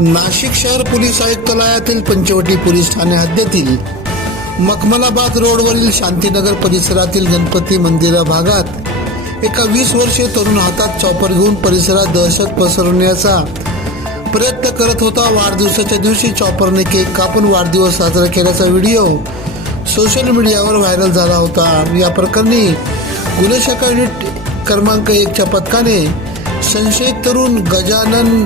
नाशिक शहर पोलीस आयुक्तालयातील पंचवटी पोलीस ठाणे हद्दीतील मखमलाबाद रोडवरील शांतीनगर परिसरातील गणपती मंदिरा भागात एका वीस वर्षीय तरुण हातात चॉपर घेऊन परिसरात दहशत पसरवण्याचा प्रयत्न करत होता. वाढदिवसाच्या दिवशी चॉपरने केक कापून वाढदिवस साजरा केल्याचा व्हिडिओ सोशल मीडियावर व्हायरल झाला होता. या प्रकरणी गुन्हे शाखा युनिट क्रमांक एकच्या पथकाने संशयित तरुण गजानन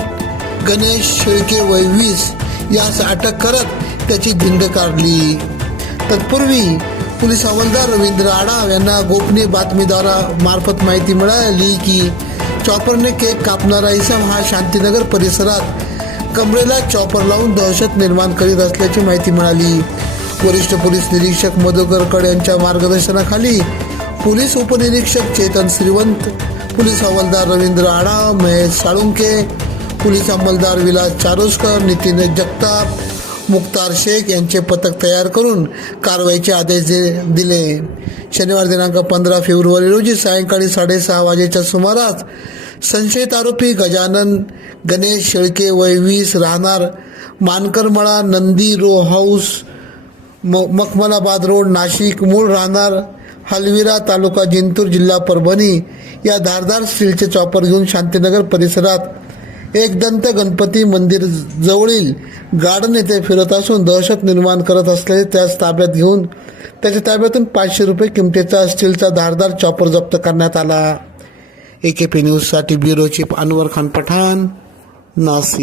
गणेश शेळके वैवीस यास अटक करत त्याची धिंड काढली. तत्पूर्वी पोलीस हवालदार रवींद्र आडाव यांना गोपनीय बातमीदारामार्फत माहिती मिळाली की चॉपरने केक कापणारा इसम हा शांतीनगर परिसरात कमरेला चॉपर लावून दहशत निर्माण करीत असल्याची माहिती मिळाली. वरिष्ठ पोलीस निरीक्षक मधुकर कड यांच्या मार्गदर्शनाखाली पोलीस उपनिरीक्षक चेतन श्रीवंत पोलीस हवालदार रवींद्र आडाव महेश साळुंके पोलीस अंमलदार विलास चारोस्कर नितीन जगताप मुक्तार शेख यांचे पथक तयार करून कारवाईचे आदेश दि- दिले. शनिवार दिनांक पंधरा फेब्रुवारी रोजी सायंकाळी साडेसहा वाजेच्या सुमारास संशयित आरोपी गजानन गणेश शेळके वय वीस राहणार मानकरमळा नंदी रो हाऊस म मखमलाबाद रोड नाशिक. मूळ राहणार हलविरा तालुका जिंतूर जिल्हा परभणी. या धारदार स्टीलचे चॉपर घेऊन शांतीनगर परिसरात एक दंत गणपती मंदिर जवळील गार्डन येथे फिरत असून दहशत निर्माण करत असल्याचे त्यास ताब्यात घेऊन त्याच्या ताब्यातून पाचशे रुपये किमतीचा स्टीलचा धारदार चॉपर जप्त करण्यात आला. ए के पी न्यूजसाठी ब्युरो चीफ अनवर खान पठाण नाशिक.